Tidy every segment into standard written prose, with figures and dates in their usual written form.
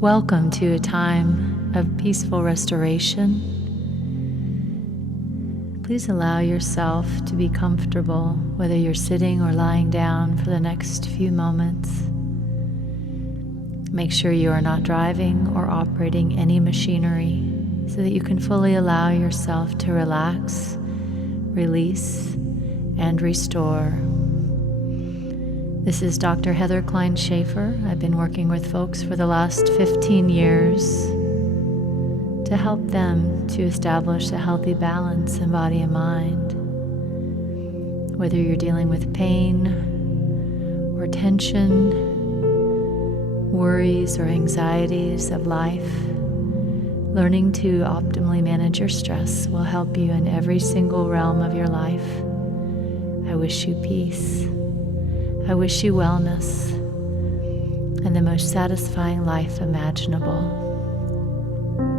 Welcome to a time of peaceful restoration. Please allow yourself to be comfortable, whether you're sitting or lying down for the next few moments. Make sure you are not driving or operating any machinery so that you can fully allow yourself to relax, release, and restore. This is Dr. Heather Klein-Schaefer. I've been working with folks for the last 15 years to help them to establish a healthy balance in body and mind. Whether you're dealing with pain or tension, worries or anxieties of life, learning to optimally manage your stress will help you in every single realm of your life. I wish you peace. I wish you wellness and the most satisfying life imaginable.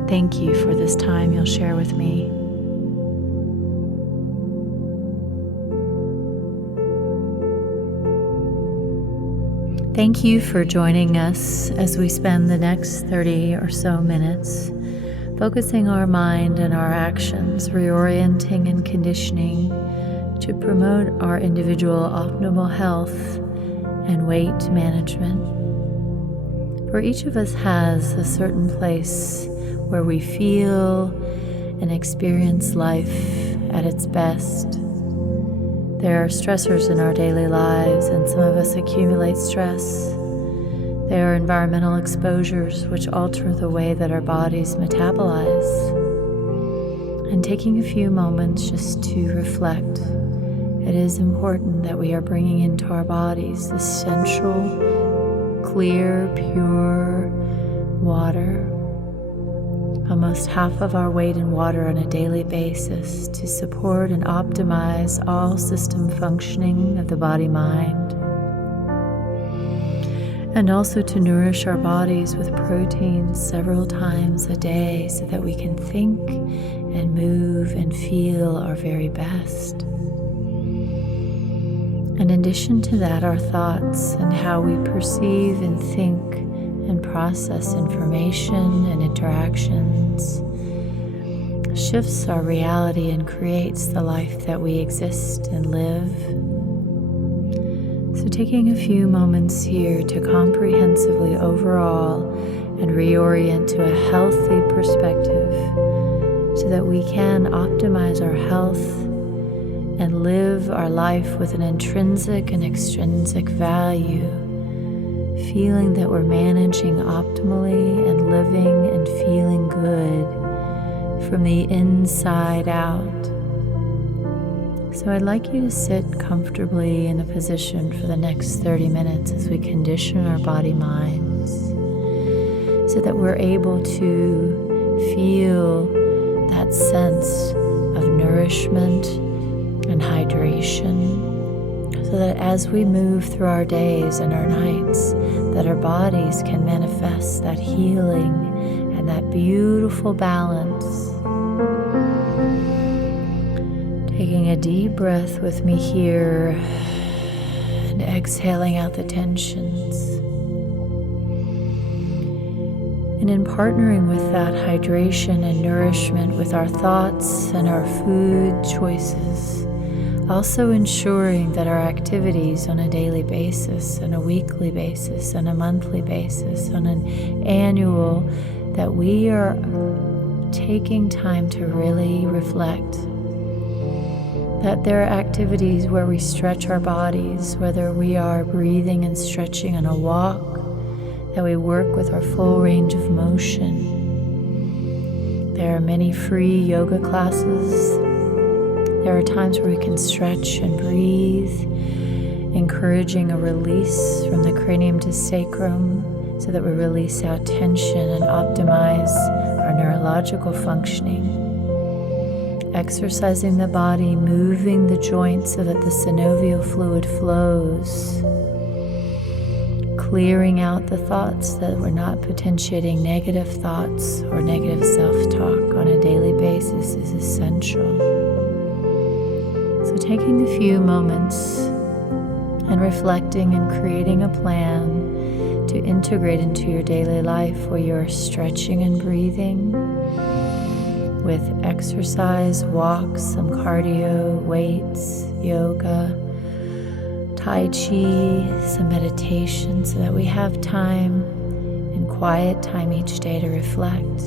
Thank you for this time you'll share with me. Thank you for joining us as we spend the next 30 or so minutes focusing our mind and our actions, reorienting and conditioning to promote our individual optimal health and weight management. For each of us has a certain place where we feel and experience life at its best. There are stressors in our daily lives, and some of us accumulate stress. There are environmental exposures which alter the way that our bodies metabolize. And taking a few moments just to reflect, it is important that we are bringing into our bodies essential, clear, pure water. Almost half of our weight in water on a daily basis to support and optimize all system functioning of the body-mind. And also to nourish our bodies with protein several times a day so that we can think and move and feel our very best. In addition to that, our thoughts and how we perceive and think and process information and interactions shifts our reality and creates the life that we exist and live. So taking a few moments here to comprehensively overall and reorient to a healthy perspective so that we can optimize our health and live our life with an intrinsic and extrinsic value, feeling that we're managing optimally and living and feeling good from the inside out. So I'd like you to sit comfortably in a position for the next 30 minutes as we condition our body-minds so that we're able to feel that sense of nourishment and hydration, so that as we move through our days and our nights, that our bodies can manifest that healing and that beautiful balance. Taking a deep breath with me here and exhaling out the tensions. And in partnering with that hydration and nourishment with our thoughts and our food choices, also ensuring that our activities on a daily basis, on a weekly basis, on a monthly basis, on an annual, that we are taking time to really reflect. That there are activities where we stretch our bodies, whether we are breathing and stretching on a walk, that we work with our full range of motion. There are many free yoga classes. There are times where we can stretch and breathe, encouraging a release from the cranium to sacrum so that we release out tension and optimize our neurological functioning. Exercising the body, moving the joints so that the synovial fluid flows. Clearing out the thoughts that we're not potentiating negative thoughts or negative self-talk on a daily basis is essential. So taking a few moments and reflecting and creating a plan to integrate into your daily life where you're stretching and breathing with exercise, walks, some cardio, weights, yoga, Tai Chi, some meditation, so that we have time and quiet time each day to reflect.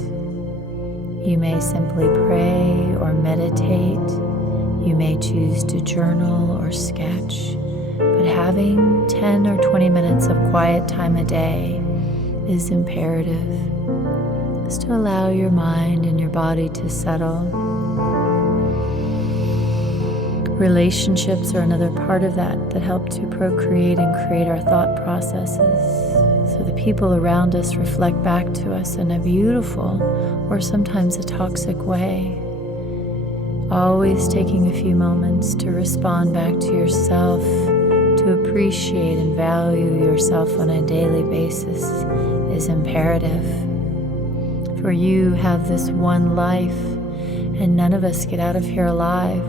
You may simply pray or meditate. You may choose to journal or sketch. But having 10 or 20 minutes of quiet time a day is imperative, just to allow your mind and your body to settle. Relationships are another part of that help to procreate and create our thought processes. So the people around us reflect back to us in a beautiful or sometimes a toxic way. Always taking a few moments to respond back to yourself, to appreciate and value yourself on a daily basis is imperative. For you have this one life, and none of us get out of here alive.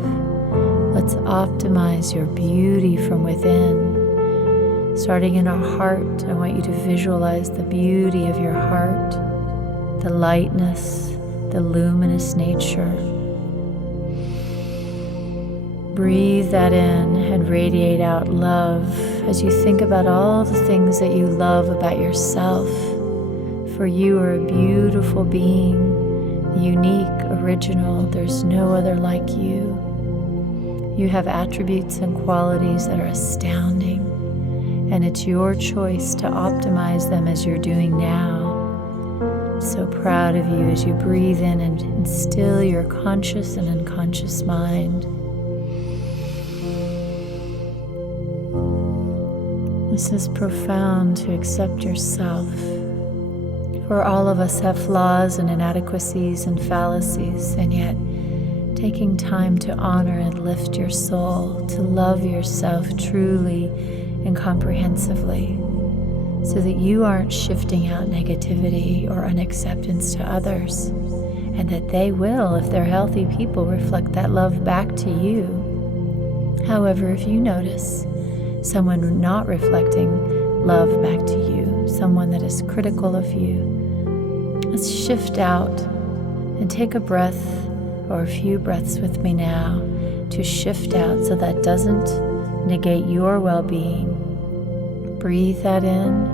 Let's optimize your beauty from within. Starting in our heart, I want you to visualize the beauty of your heart, the lightness, the luminous nature. Breathe that in and radiate out love as you think about all the things that you love about yourself. For you are a beautiful being, unique, original. There's no other like you. You have attributes and qualities that are astounding, and it's your choice to optimize them as you're doing now. So proud of you as you breathe in and instill your conscious and unconscious mind. This is profound, to accept yourself. For all of us have flaws and inadequacies and fallacies, and yet taking time to honor and lift your soul, to love yourself truly and comprehensively, so that you aren't shifting out negativity or unacceptance to others, and that they will, if they're healthy people, reflect that love back to you. However, if you notice someone not reflecting love back to you, someone that is critical of you, let's shift out and take a breath or a few breaths with me now to shift out so that doesn't negate your well-being. Breathe that in.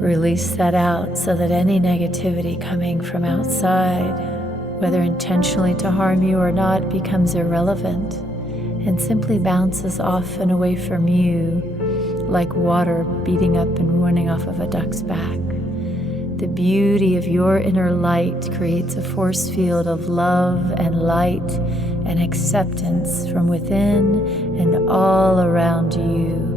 Release that out so that any negativity coming from outside, whether intentionally to harm you or not, becomes irrelevant and simply bounces off and away from you like water beating up and running off of a duck's back. The beauty of your inner light creates a force field of love and light and acceptance from within and all around you.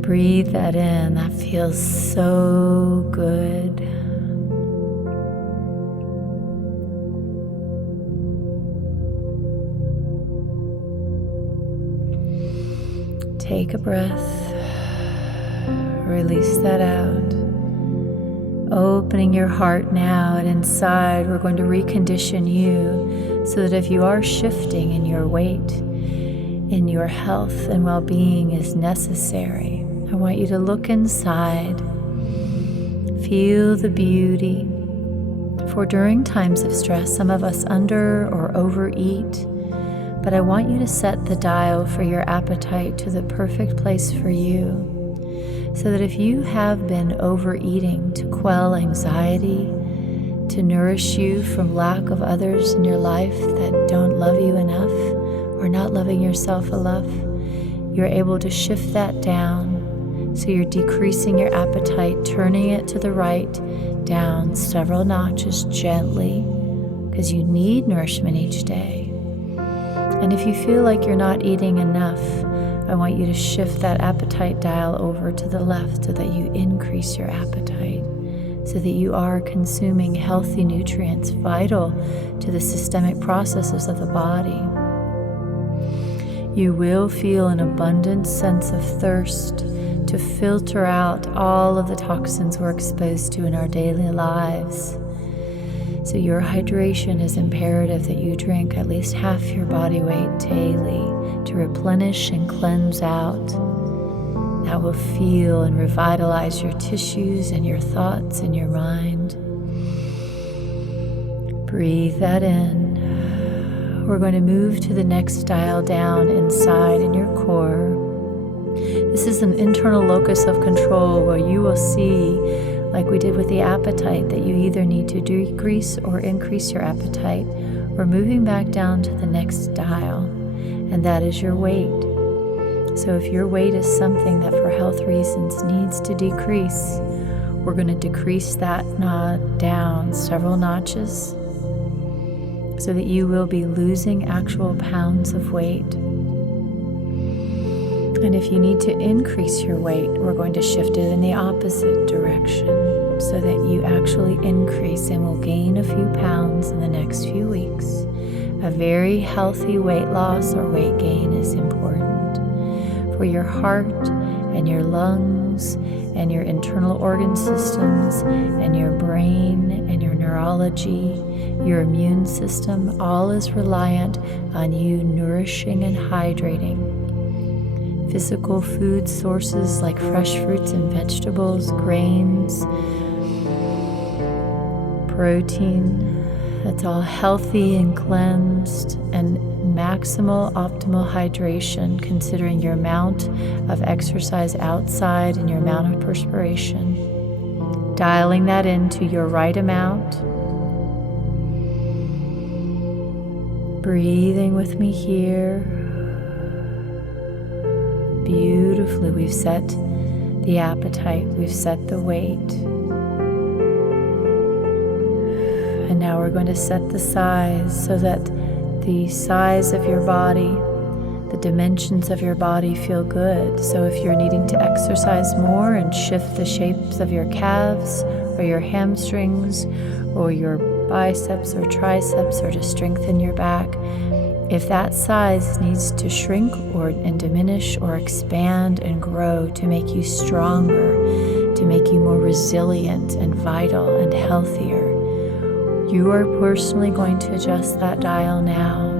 Breathe that in. That feels so good. Take a breath. Release that out. Opening your heart now, and inside we're going to recondition you so that if you are shifting in your weight, in your health and well-being is necessary, I want you to look inside, feel the beauty. For during times of stress, some of us under or overeat, but I want you to set the dial for your appetite to the perfect place for you. So that if you have been overeating to quell anxiety, to nourish you from lack of others in your life that don't love you enough or not loving yourself enough, you're able to shift that down. So you're decreasing your appetite, turning it to the right, down several notches gently, because you need nourishment each day. And if you feel like you're not eating enough, I want you to shift that appetite dial over to the left so that you increase your appetite, so that you are consuming healthy nutrients vital to the systemic processes of the body. You will feel an abundant sense of thirst to filter out all of the toxins we're exposed to in our daily lives. So your hydration is imperative, that you drink at least half your body weight daily to replenish and cleanse out. That will feel and revitalize your tissues and your thoughts and your mind. Breathe that in. We're going to move to the next dial down inside in your core. This is an internal locus of control where you will see, like we did with the appetite, that you either need to decrease or increase your appetite. We're moving back down to the next dial, and that is your weight. So if your weight is something that for health reasons needs to decrease, we're going to decrease that down several notches so that you will be losing actual pounds of weight. And if you need to increase your weight, we're going to shift it in the opposite direction so that you actually increase and will gain a few pounds in the next few weeks. A very healthy weight loss or weight gain is important for your heart and your lungs and your internal organ systems and your brain and your neurology, your immune system. All is reliant on you nourishing and hydrating. Physical food sources like fresh fruits and vegetables, grains, protein, that's all healthy and cleansed, and maximal optimal hydration considering your amount of exercise outside and your amount of perspiration. Dialing that into your right amount. Breathing with me here. Beautifully, we've set the appetite, we've set the weight. And now we're going to set the size so that the size of your body, the dimensions of your body feel good. So if you're needing to exercise more and shift the shapes of your calves or your hamstrings or your biceps or triceps or to strengthen your back, if that size needs to shrink and diminish or expand and grow to make you stronger, to make you more resilient and vital and healthier, you are personally going to adjust that dial now.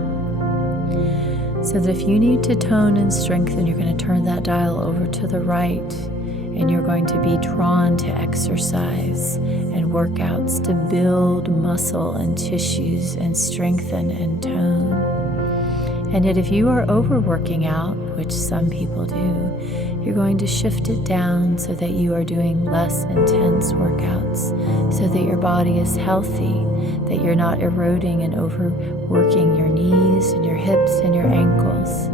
So that if you need to tone and strengthen, you're going to turn that dial over to the right, and you're going to be drawn to exercise and workouts to build muscle and tissues and strengthen and tone. And yet if you are overworking out, which some people do, you're going to shift it down so that you are doing less intense workouts, so that your body is healthy, that you're not eroding and overworking your knees and your hips and your ankles.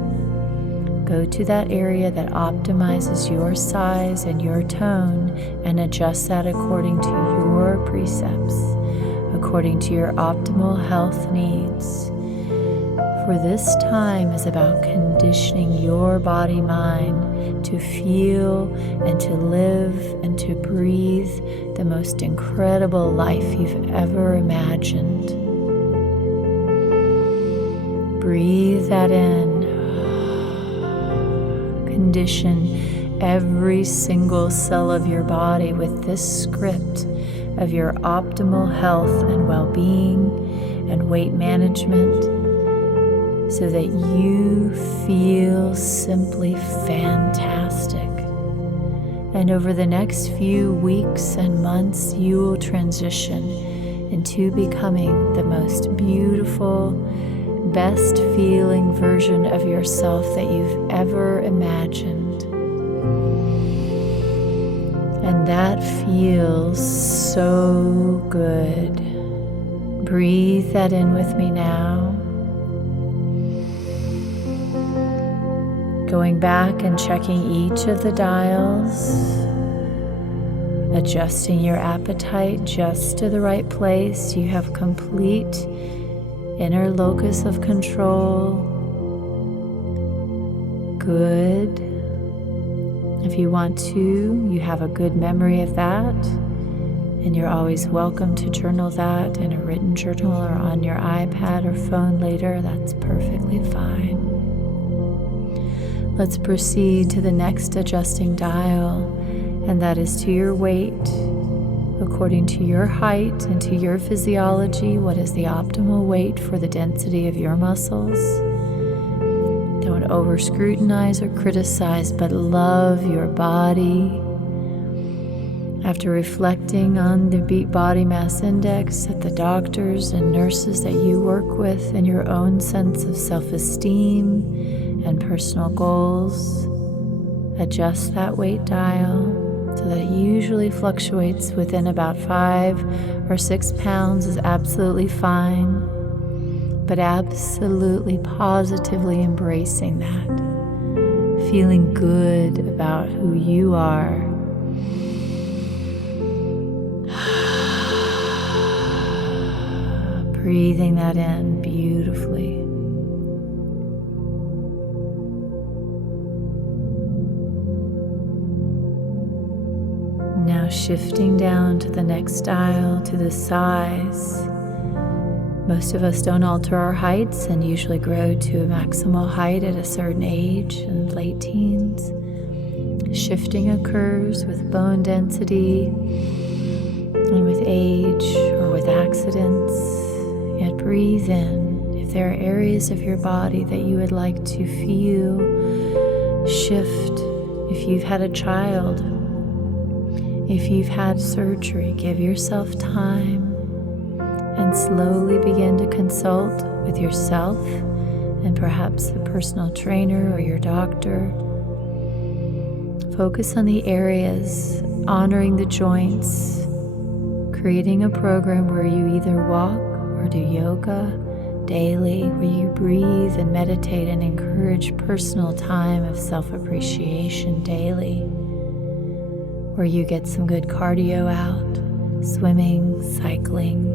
Go to that area that optimizes your size and your tone and adjust that according to your precepts, according to your optimal health needs. For this time is about conditioning your body-mind to feel and to live and to breathe the most incredible life you've ever imagined. Breathe that in. Condition every single cell of your body with this script of your optimal health and well-being and weight management, so that you feel simply fantastic. And over the next few weeks and months, you will transition into becoming the most beautiful, best feeling version of yourself that you've ever imagined. And that feels so good. Breathe that in with me now. Going back and checking each of the dials, adjusting your appetite just to the right place. You have complete inner locus of control. Good. If you want to, you have a good memory of that, and you're always welcome to journal that in a written journal or on your iPad or phone later. That's perfectly fine. Let's proceed to the next adjusting dial, and that is to your weight. According to your height and to your physiology, what is the optimal weight for the density of your muscles? Don't over scrutinize or criticize, but love your body. After reflecting on the body mass index that the doctors and nurses that you work with and your own sense of self-esteem and personal goals, adjust that weight dial so that it usually fluctuates within about 5 or 6 pounds is absolutely fine, but absolutely positively embracing that, feeling good about who you are. Breathing that in beautifully. Now shifting down to the next dial, to the size. Most of us don't alter our heights and usually grow to a maximal height at a certain age in late teens. Shifting occurs with bone density and with age or with accidents. Yet breathe in if there are areas of your body that you would like to feel shift. If you've had a child, if you've had surgery, give yourself time and slowly begin to consult with yourself and perhaps a personal trainer or your doctor. Focus on the areas, honoring the joints, creating a program where you either walk or do yoga daily, where you breathe and meditate and encourage personal time of self-appreciation daily, where you get some good cardio out, swimming, cycling,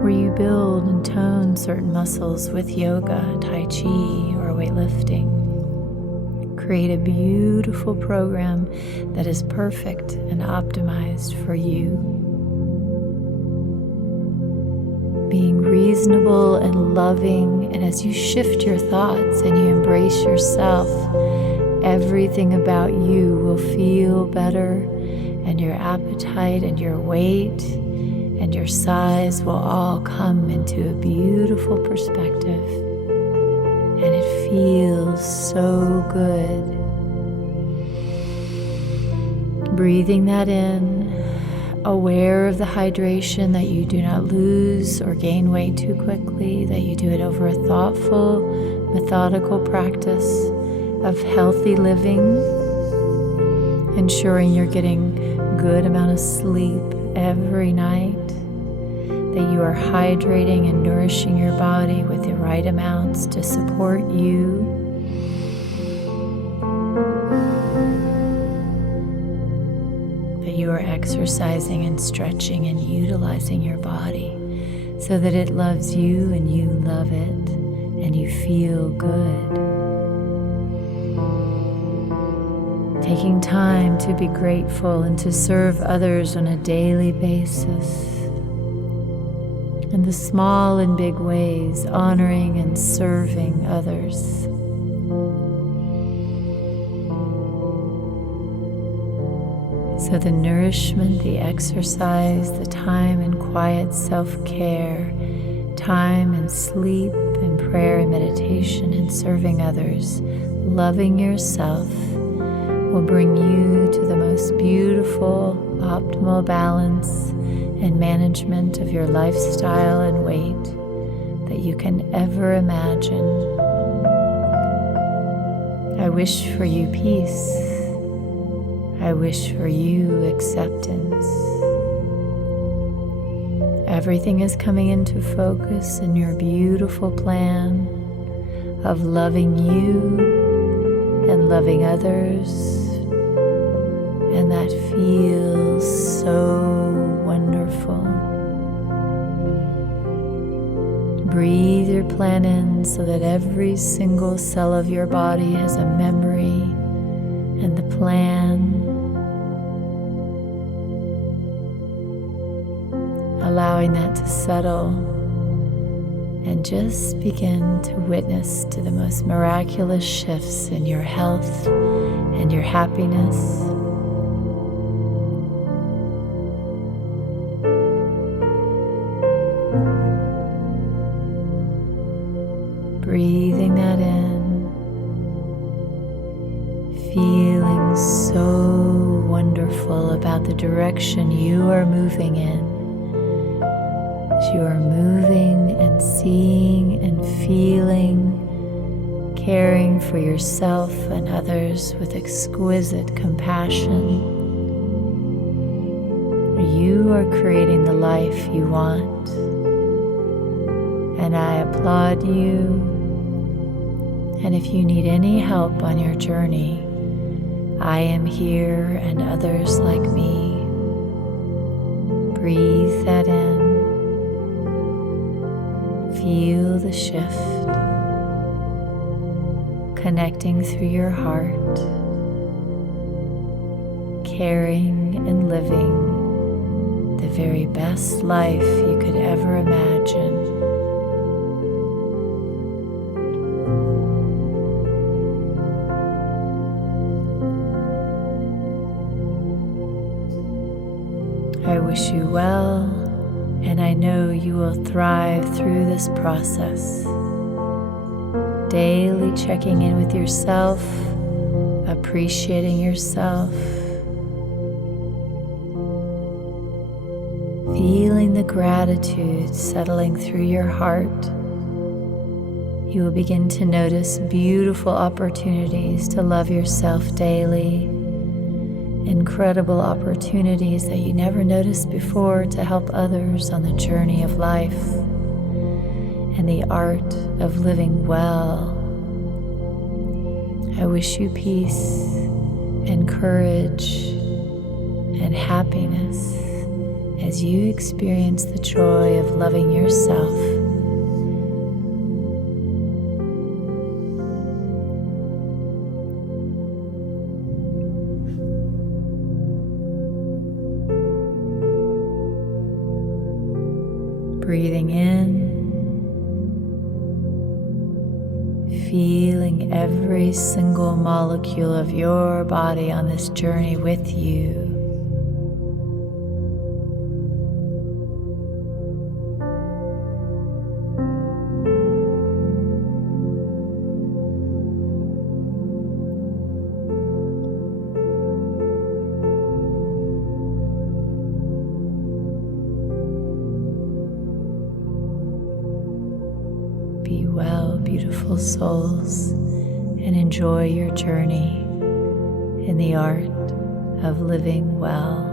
where you build and tone certain muscles with yoga, tai chi, or weightlifting. Create a beautiful program that is perfect and optimized for you. Being reasonable and loving, and as you shift your thoughts and you embrace yourself, everything about you will feel better, and your appetite and your weight and your size will all come into a beautiful perspective, and it feels so good. Breathing that in, aware of the hydration, that you do not lose or gain weight too quickly, that you do it over a thoughtful, methodical practice of healthy living, ensuring you're getting good amount of sleep every night, that you are hydrating and nourishing your body with the right amounts to support you. That you are exercising and stretching and utilizing your body so that it loves you and you love it and you feel good. Taking time to be grateful and to serve others on a daily basis. In the small and big ways, honoring and serving others. So the nourishment, the exercise, the time and quiet self-care, time and sleep and prayer and meditation and serving others, loving yourself will bring you to the most beautiful, optimal balance and management of your lifestyle and weight that you can ever imagine. I wish for you peace. I wish for you acceptance. Everything is coming into focus in your beautiful plan of loving you and loving others, and that feels so wonderful. Breathe your plan in so that every single cell of your body has a memory and the plan, allowing that to settle, and just begin to witness to the most miraculous shifts in your health and your happiness. Breathing that in feeling so wonderful about the direction you are moving in. As you are moving and seeing and feeling, caring for yourself and others with exquisite compassion. You are creating the life you want, and I applaud you. And if you need any help on your journey, I am here and others like me. Breathe that in. Feel the shift, connecting through your heart, caring and living the very best life you could ever imagine. I wish you well, and I know you will thrive through this process. Daily checking in with yourself, appreciating yourself, feeling the gratitude settling through your heart. You will begin to notice beautiful opportunities to love yourself daily. Incredible opportunities that you never noticed before to help others on the journey of life and the art of living well. I wish you peace and courage and happiness as you experience the joy of loving yourself. Breathing in, feeling every single molecule of your body on this journey with you. Be well, beautiful souls, and enjoy your journey in the art of living well.